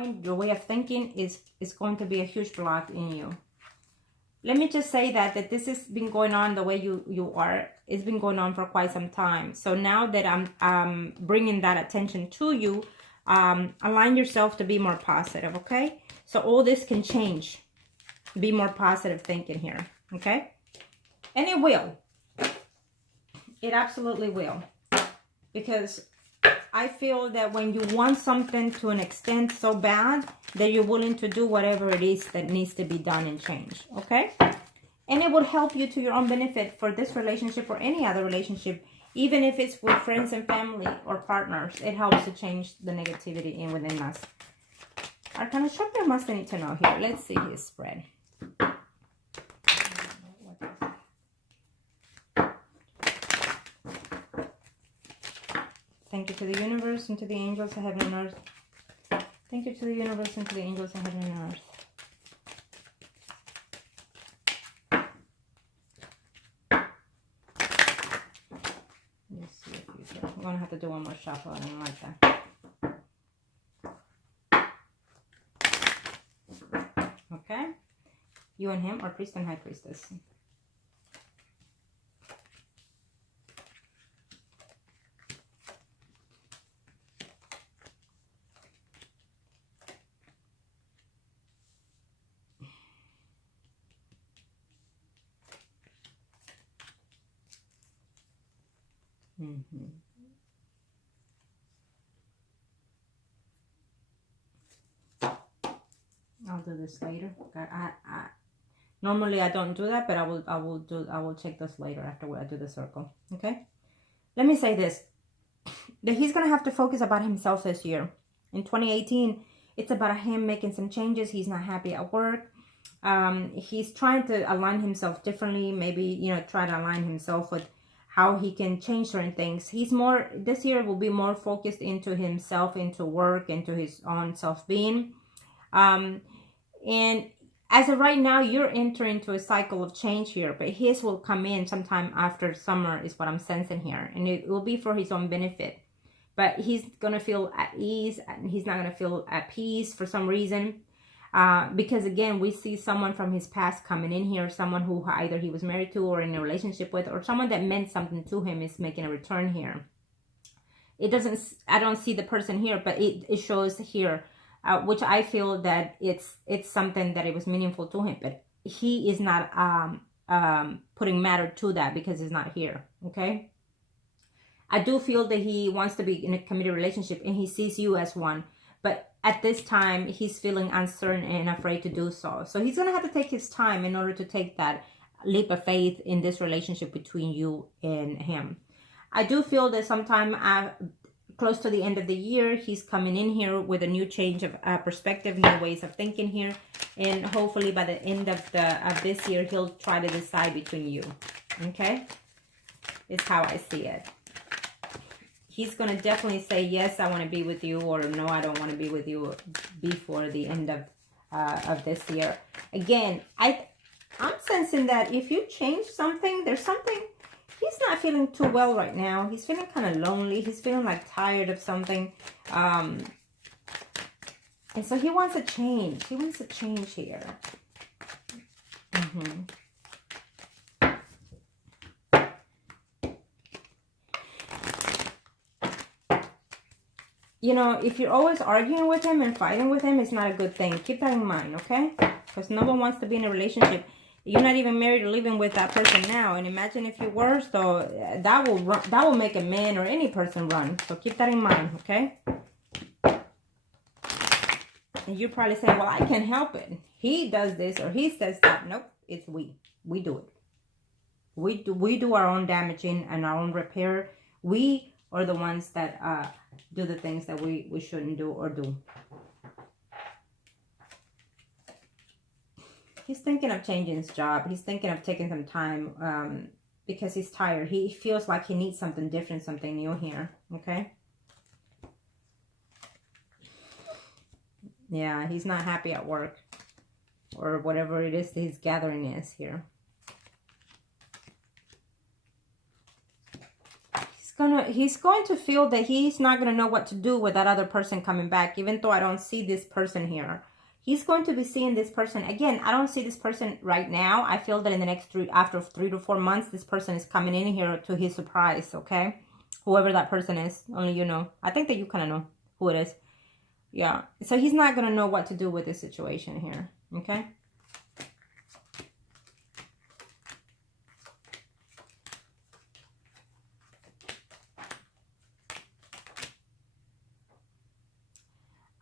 mind, your way of thinking is going to be a huge block in you. Let me just say that this has been going on the way you are. It's been going on for quite some time. So now that I'm bringing that attention to you, align yourself to be more positive, okay? So all this can change. Be more positive thinking here, okay? And it will. It absolutely will. Because I feel that when you want something to an extent so bad, that you're willing to do whatever it is that needs to be done and change, okay? And it would help you to your own benefit for this relationship or any other relationship, even if it's with friends and family or partners. It helps to change the negativity in within us. Arcana Chakra must need to know here. Let's see his spread. Thank you to the universe and to the angels of heaven and earth. Thank you to the universe and to the angels of heaven and earth. Let's see if you can. I'm going to have to do one more shuffle. I don't like that. Okay. You and him, or priest and high priestess. I'll do this later. Normally I don't do that, but I will check this later after I do the circle. Okay. Let me say this: that he's gonna have to focus about himself this year. In 2018, it's about him making some changes. He's not happy at work. He's trying to align himself differently. Maybe try to align himself with how he can change certain things. He's more, this year will be more focused into himself, into work, into his own self-being. And as of right now, you're entering into a cycle of change here, but his will come in sometime after summer is what I'm sensing here. And it will be for his own benefit. But he's going to feel at ease, and he's not going to feel at peace for some reason. Because again, we see someone from his past coming in here, someone who either he was married to or in a relationship with, or someone that meant something to him is making a return here. It doesn't, I don't see the person here, but it shows here, which I feel that it's something that it was meaningful to him, but he is not putting matter to that because he's not here, okay? I do feel that he wants to be in a committed relationship and he sees you as one, but at this time, he's feeling uncertain and afraid to do so. So he's going to have to take his time in order to take that leap of faith in this relationship between you and him. I do feel that sometime close to the end of the year, he's coming in here with a new change of perspective, new ways of thinking here. And hopefully by the end of this year, he'll try to decide between you. Okay? Is how I see it. He's going to definitely say, yes, I want to be with you, or no, I don't want to be with you before the end of this year. Again, I'm sensing that if you change something, there's something, he's not feeling too well right now. He's feeling kind of lonely. He's feeling like tired of something. And so he wants a change. He wants a change here. If you're always arguing with him and fighting with him, it's not a good thing. Keep that in mind, okay? Because no one wants to be in a relationship. You're not even married or living with that person now. And imagine if you were, so that will make a man or any person run. So keep that in mind, okay? And you're probably saying, well, I can't help it. He does this or he says that. Nope, it's we. We do it. We do our own damaging and our own repair. We are the ones that do the things that we shouldn't do or do. He's thinking of changing his job. He's thinking of taking some time because he's tired. He feels like he needs something different, something new here. Okay? Yeah, he's not happy at work or whatever it is that his gathering is here. going to feel that he's not gonna know what to do with that other person coming back, even though I don't see this person here. He's going to be seeing this person again. I don't see this person right now. I feel that in the next after 3 to 4 months, this person is coming in here to his surprise. Okay, whoever that person is, only you know. I think that you kind of know who it is. Yeah, so he's not gonna know what to do with this situation here. Okay.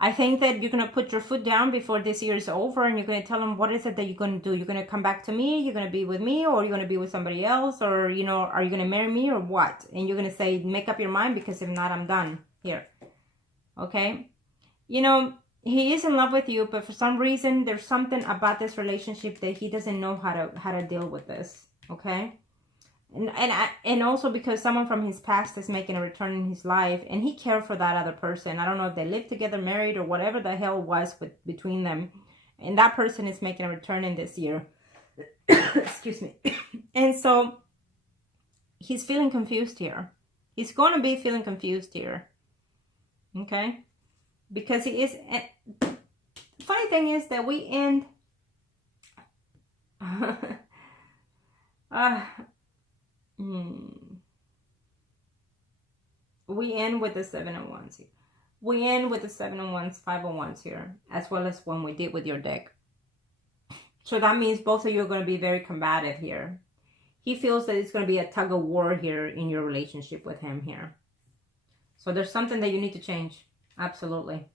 I think that you're going to put your foot down before this year is over, and you're going to tell them what is it that you're going to do. You're going to come back to me, you're going to be with me, or you're going to be with somebody else, or, you know, are you going to marry me or what? And you're going to say, make up your mind, because if not, I'm done here. Okay? You know, he is in love with you, but for some reason, there's something about this relationship that he doesn't know how to deal with this. Okay? And also because someone from his past is making a return in his life, and he cared for that other person. I don't know if they lived together, married, or whatever the hell was between them. And that person is making a return in this year. Excuse me. And so he's feeling confused here. He's going to be feeling confused here. Okay? Because he is... Funny thing is that we end... We end with the 7 of Wands here. We end with the 7 of Wands, 5 of Wands here, as well as when we did with your deck. So that means both of you are going to be very combative here. He feels that it's going to be a tug of war here in your relationship with him here. So there's something that you need to change. Absolutely.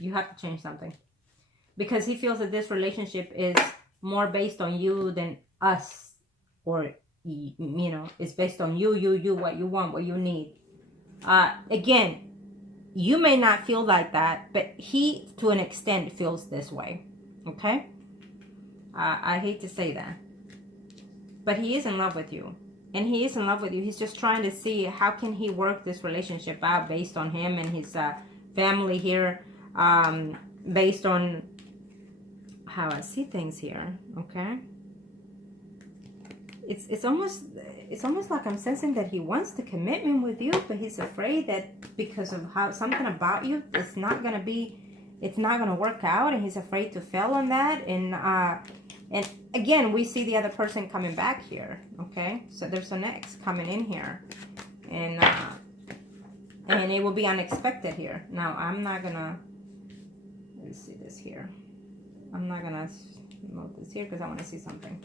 You have to change something. Because he feels that this relationship is more based on you than us, or you know, it's based on you, what you want, what you need. Again, you may not feel like that, but he, to an extent, feels this way. Okay? I hate to say that. But he is in love with you. And he is in love with you. He's just trying to see how can he work this relationship out based on him and his family here. Based on how I see things here. Okay? It's almost like I'm sensing that he wants the commitment with you, but he's afraid that because of how something about you, it's not gonna work out, and he's afraid to fail on that. And again, we see the other person coming back here. Okay, so there's an ex coming in here, and it will be unexpected here. Now I'm not gonna, let's see this here. I'm not gonna move this here because I want to see something.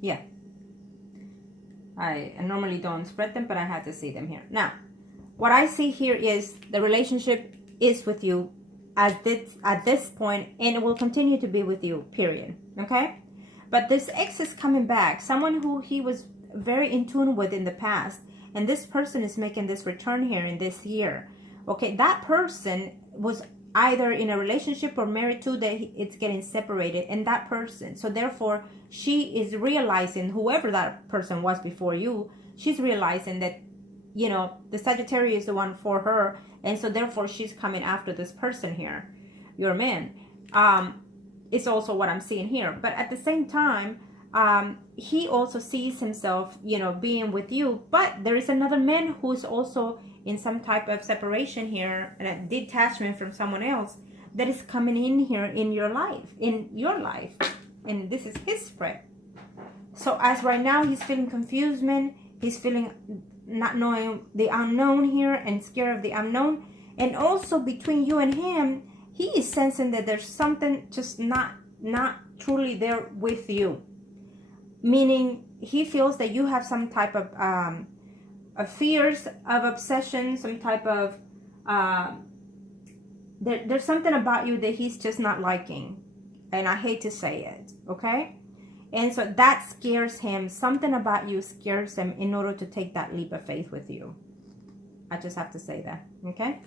Yeah, I normally don't spread them, but I had to see them here. Now, what I see here is the relationship is with you at this point, and it will continue to be with you, period. Okay? But this ex is coming back, someone who he was very in tune with in the past, and this person is making this return here in this year. Okay, that person was either in a relationship or married to, that it's getting separated, and that person, so therefore she is realizing, whoever that person was before you, she's realizing that, you know, the Sagittarius is the one for her, and so therefore she's coming after this person here, your man. It's also what I'm seeing here. But at the same time, he also sees himself, you know, being with you, but there is another man who's also in some type of separation here, and a detachment from someone else that is coming in here in your life, and this is his spread. So as right now, he's feeling confusion, he's feeling not knowing the unknown here, and scared of the unknown. And also between you and him, he is sensing that there's something just not truly there with you, meaning he feels that you have some type of fears of obsession, some type of there's something about you that he's just not liking, and I hate to say it. Okay? And so that scares him. Something about you scares him in order to take that leap of faith with you. I just have to say that. Okay?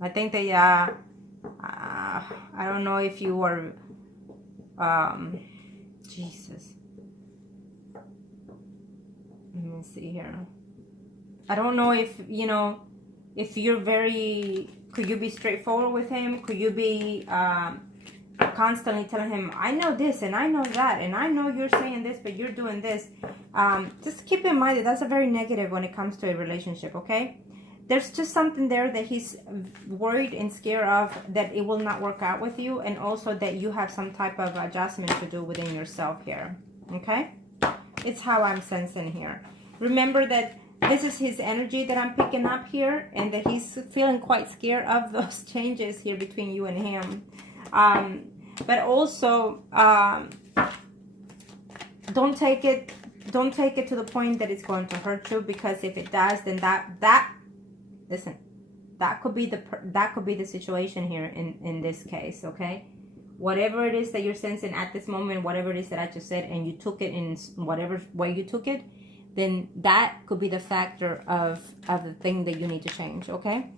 I think they I don't know if you were Jesus. Let me see here. I don't know if, you know, if you're very, could you be straightforward with him? Could you be constantly telling him, I know this and I know that and I know you're saying this but you're doing this? Just keep in mind that that's a very negative when it comes to a relationship, okay? There's just something there that he's worried and scared of, that it will not work out with you, and also that you have some type of adjustment to do within yourself here, okay? It's how I'm sensing here. Remember that this is his energy that I'm picking up here, and that he's feeling quite scared of those changes here between you and him. But also, don't take it to the point that it's going to hurt you, because if it does, then listen, that could be the situation here in this case, okay? Whatever it is that you're sensing at this moment, whatever it is that I just said, and you took it in whatever way you took it, then that could be the factor of the thing that you need to change, okay?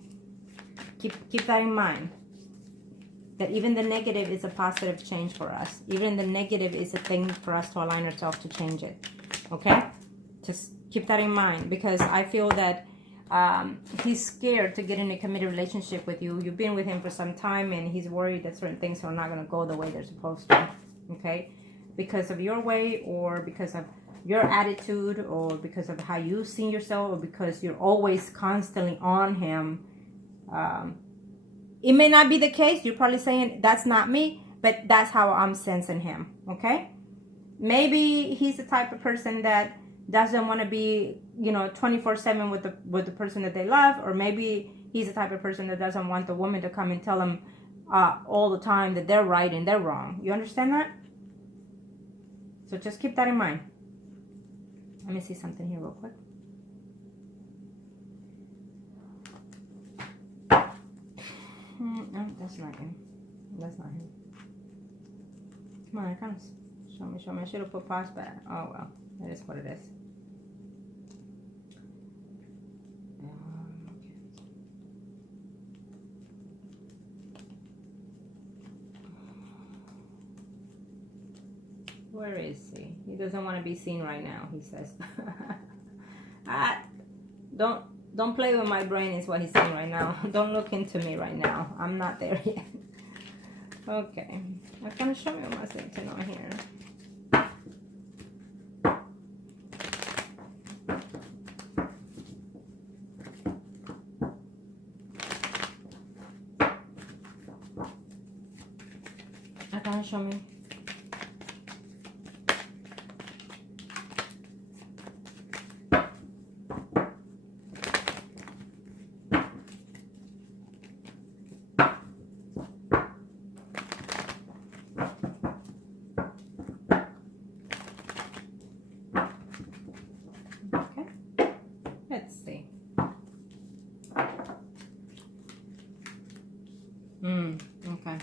Keep that in mind. That even the negative is a positive change for us. Even the negative is a thing for us to align ourselves to change it, okay? Just keep that in mind, because I feel that he's scared to get in a committed relationship with you. You've been with him for some time, and he's worried that certain things are not going to go the way they're supposed to, okay? Because of your way, or because of your attitude, or because of how you see yourself, or because you're always constantly on him. It may not be the case. You're probably saying, that's not me, but that's how I'm sensing him, okay? Maybe he's the type of person that doesn't want to be, you know, 24/7 with the person that they love, or maybe he's the type of person that doesn't want the woman to come and tell him all the time that they're right and they're wrong. You understand that? So just keep that in mind. Let me see something here real quick. No, that's not him. That's not him. Come on, come on. Show me. I should have put pause back. Oh, well. That is what it is. Where is he? He doesn't want to be seen right now, he says. Don't play with my brain is what he's saying right now. Don't look into me right now. I'm not there yet. Okay. I'm going to show me what I'm saying on here. Show me. Okay. Let's see. Okay.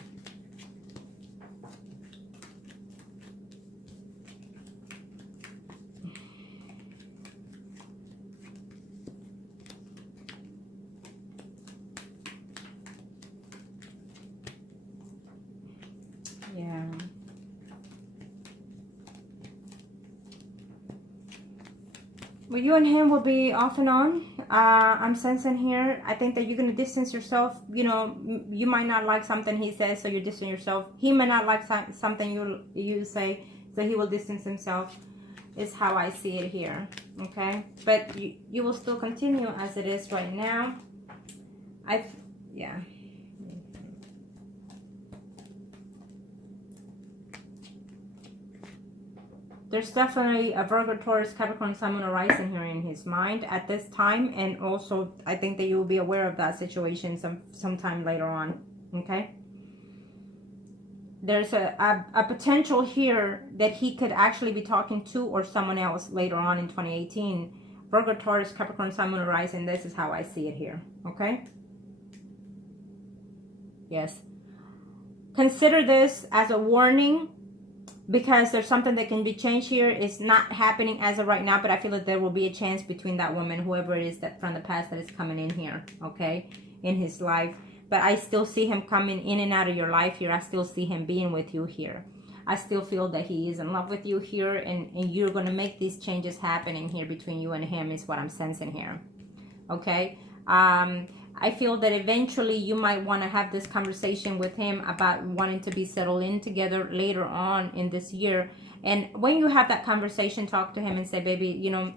Yeah. Well, you and him will be off and on. I'm sensing here. I think that you're going to distance yourself. You know, you might not like something he says, so you're distancing yourself. He may not like something you say, so he will distance himself. Is how I see it here. Okay? But you will still continue as it is right now. Yeah. There's definitely a Virgo, Taurus, Capricorn, Sun, Moon, Rising here in his mind at this time. And also, I think that you will be aware of that situation sometime later on. Okay? There's a potential here that he could actually be talking to or someone else later on in 2018. Virgo, Taurus, Capricorn, Sun, Moon, Rising. This is how I see it here. Okay? Yes. Consider this as a warning, because there's something that can be changed here. It's not happening as of right now, but I feel that there will be a chance between that woman, whoever it is that from the past that is coming in here, okay, in his life. But I still see him coming in and out of your life here. I still see him being with you here. I still feel that he is in love with you here, and you're going to make these changes happening here between you and him is what I'm sensing here. okay? I feel that eventually you might want to have this conversation with him about wanting to be settled in together later on in this year. And when you have that conversation, talk to him and say, baby, you know,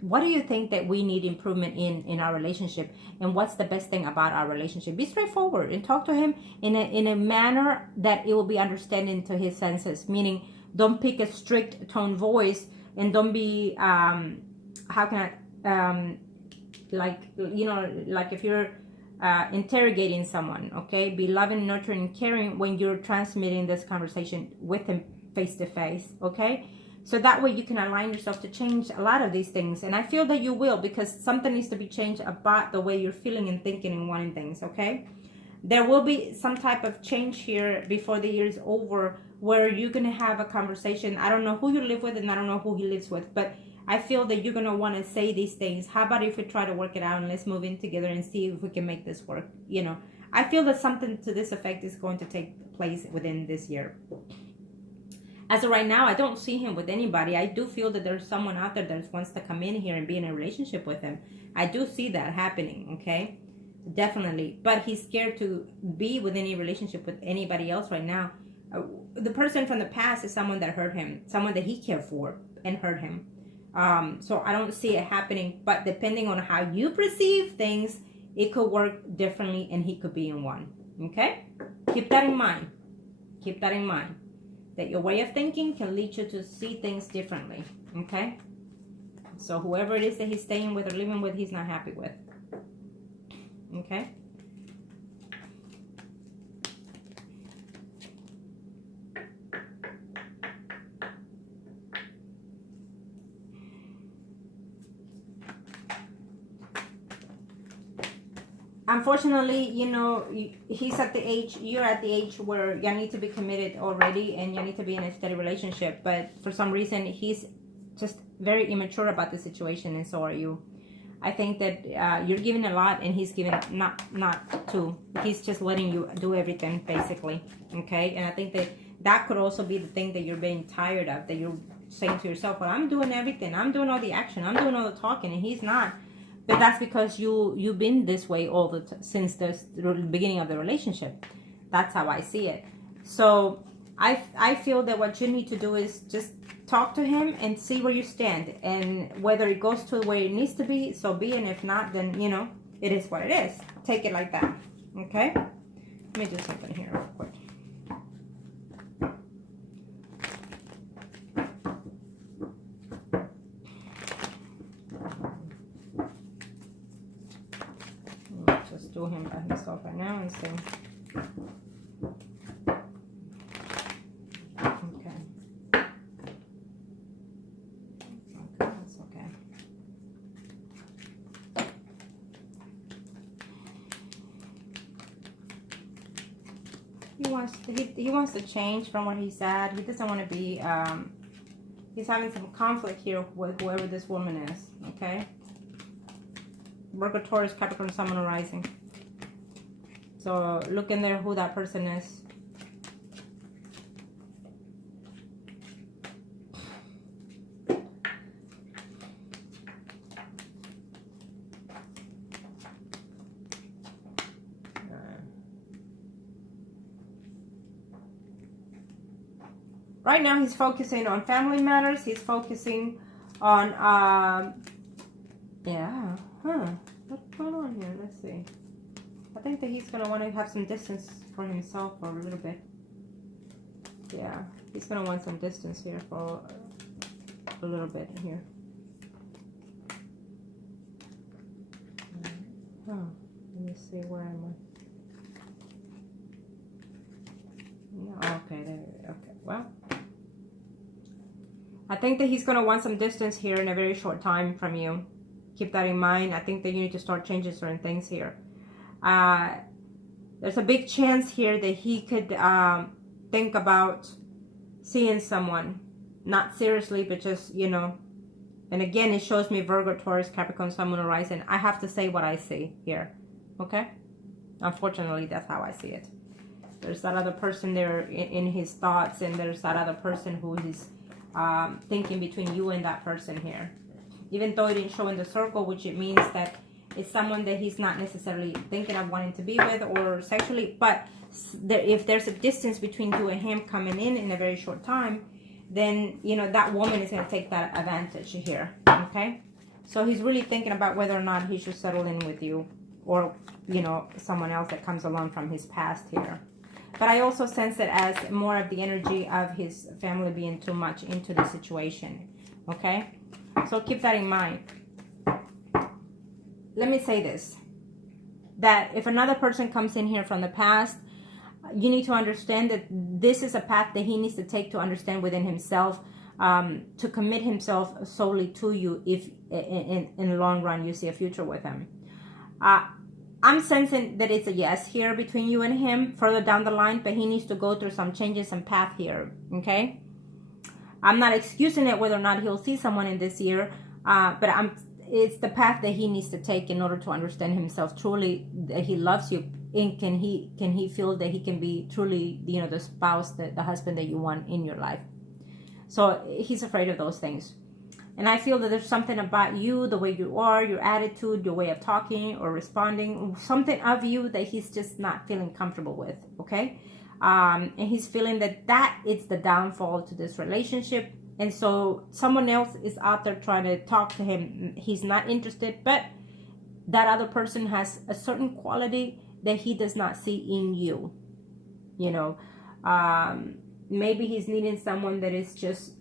what do you think that we need improvement in our relationship, and what's the best thing about our relationship? Be straightforward and talk to him in a manner that it will be understanding to his senses, meaning don't pick a strict tone voice, and don't be how can I like, you know, like if you're interrogating someone, okay? Be loving, nurturing, and caring when you're transmitting this conversation with him face to face, okay? So that way you can align yourself to change a lot of these things. And I feel that you will, because something needs to be changed about the way you're feeling and thinking and wanting things, okay? There will be some type of change here before the year is over, where you're going to have a conversation. I don't know who you live with, and I don't know who he lives with, but I feel that you're going to want to say these things. How about if we try to work it out, and let's move in together and see if we can make this work? You know, I feel that something to this effect is going to take place within this year. As of right now, I don't see him with anybody. I do feel that there's someone out there that wants to come in here and be in a relationship with him. I do see that happening, okay? Definitely. But he's scared to be with any relationship with anybody else right now. The person from the past is someone that hurt him, someone that he cared for and hurt him. So I don't see it happening. But depending on how you perceive things, it could work differently, and he could be in one, okay? Keep that in mind. Keep that in mind. That your way of thinking can lead you to see things differently, okay? So whoever it is that he's staying with or living with, he's not happy with, okay? Unfortunately, you know, he's at the age, you're at the age where you need to be committed already, and you need to be in a steady relationship. But for some reason, he's just very immature about the situation, and so are you. I think that you're giving a lot, and he's giving not to. He's just letting you do everything, basically, okay? And I think that that could also be the thing that you're being tired of, that you're saying to yourself, well, I'm doing everything. I'm doing all the action. I'm doing all the talking, and he's not. But that's because you've been this way all since the beginning of the relationship. That's how I see it. So I feel that what you need to do is just talk to him and see where you stand, and whether it goes to where it needs to be, so be. And if not, then you know it is what it is. Take it like that. Okay. Let me do something here real quick. Do him by himself right now and see. Okay. That's okay. He wants to change from what he's at. He doesn't want to be. He's having some conflict here with whoever this woman is. Okay. Virgo, Taurus, Capricorn, Sun, Moon, Rising. So look in there who that person is. Right now he's focusing on family matters. He's focusing on yeah. What's going on here? Let's see. I think that he's going to want to have some distance for himself for a little bit. Yeah, he's going to want some distance here for a little bit here. Oh, let me see, where am I? No, okay, there. Okay, well. I think that he's going to want some distance here in a very short time from you. Keep that in mind. I think that you need to start changing certain things here. There's a big chance here that he could think about seeing someone, not seriously, but just, you know. And again, it shows me Virgo, Taurus, Capricorn, Sun, Moon, Rising. I have to say what I see here, okay? Unfortunately, that's how I see it. There's that other person there in his thoughts, and there's that other person who is thinking between you and that person here. even though it didn't show in the circle, which it means that it's someone that he's not necessarily thinking of wanting to be with or sexually, but if there's a distance between you and him coming in a very short time, then, you know, that woman is going to take that advantage here, okay? So he's really thinking about whether or not he should settle in with you, or, you know, someone else that comes along from his past here. But I also sense it as more of the energy of his family being too much into the situation, okay? So keep that in mind. Let me say this, that if another person comes in here from the past, you need to understand that this is a path that he needs to take to understand within himself, to commit himself solely to you if in the long run you see a future with him. I'm sensing that it's a yes here between you and him further down the line, but he needs to go through some changes and path here, okay? I'm not excusing it whether or not he'll see someone in this year, but it's the path that he needs to take in order to understand himself truly, that he loves you, and can he feel that he can be truly, you know, the spouse, the husband that you want in your life. So he's afraid of those things. And I feel that there's something about you, the way you are, your attitude, your way of talking or responding, something of you that he's just not feeling comfortable with, okay? And he's feeling that it's the downfall to this relationship. And so someone else is out there trying to talk to him. He's not interested, but that other person has a certain quality that he does not see in you. You know, maybe he's needing someone that is just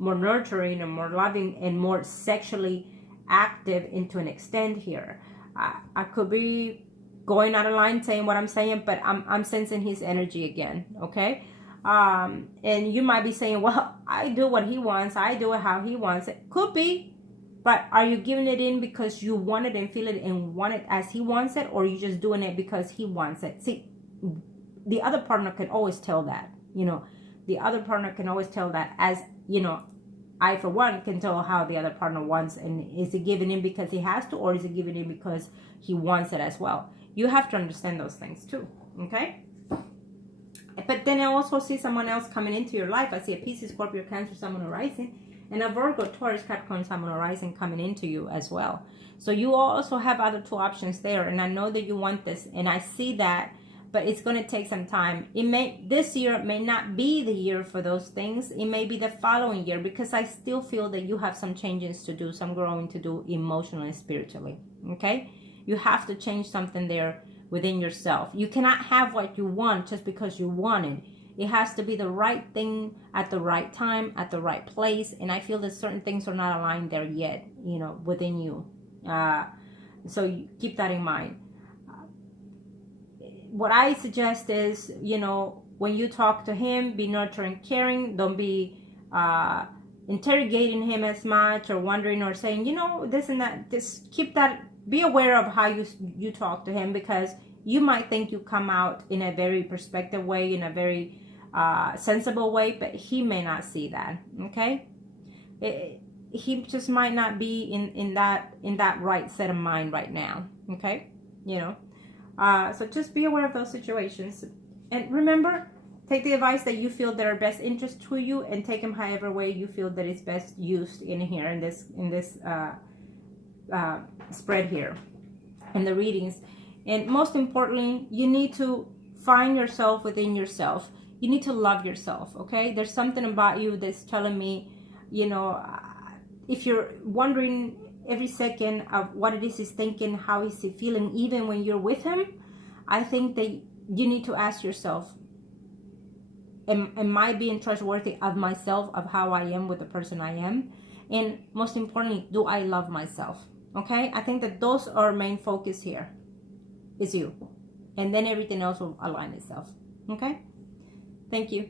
more nurturing and more loving and more sexually active into an extent here. I could be going out of line saying what I'm saying, but I'm sensing his energy again, okay? And you might be saying, well, I do what he wants, I do it how he wants it. Could be, but are you giving it in because you want it and feel it and want it as he wants it, or are you just doing it because he wants it? See, the other partner can always tell that, you know, the other partner can always tell that, as, you know, I, for one, can tell how the other partner wants, and is he giving in because he has to, or is he giving in because he wants it as well? You have to understand those things too, okay? But then I also see someone else coming into your life. I see a Pisces, Scorpio, Cancer, Sun, Moon, Rising, and a Virgo, Taurus, Capricorn, Sun, Moon, Rising coming into you as well. So you also have other two options there, and I know that you want this, and I see that, but it's going to take some time. This year may not be the year for those things. It may be the following year, because I still feel that you have some changes to do, some growing to do emotionally and spiritually, okay? You have to change something there within yourself. You cannot have what you want just because you want it. It has to be the right thing at the right time, at the right place. And I feel that certain things are not aligned there yet, you know, within you. So you keep that in mind. What I suggest is, you know, when you talk to him, be nurturing, caring. Don't be interrogating him as much, or wondering, or saying, you know, this and that. Just keep that. Be aware of how you talk to him, because you might think you come out in a very perspective way, in a very sensible way, but he may not see that, okay? He just might not be in that right set of mind right now, okay? You know, so just be aware of those situations. And remember, take the advice that you feel that are best interest to you, and take them however way you feel that is best used in here, in this spread here, in the readings. And most importantly, you need to find yourself within yourself. You need to love yourself, okay? There's something about you that's telling me, you know, if you're wondering every second of what it is he's thinking, how is he feeling, even when you're with him, I think that you need to ask yourself, am I being trustworthy of myself, of how I am with the person I am? And most importantly, do I love myself? Okay, I think that those are main focus here, is you. And then everything else will align itself. Okay, thank you.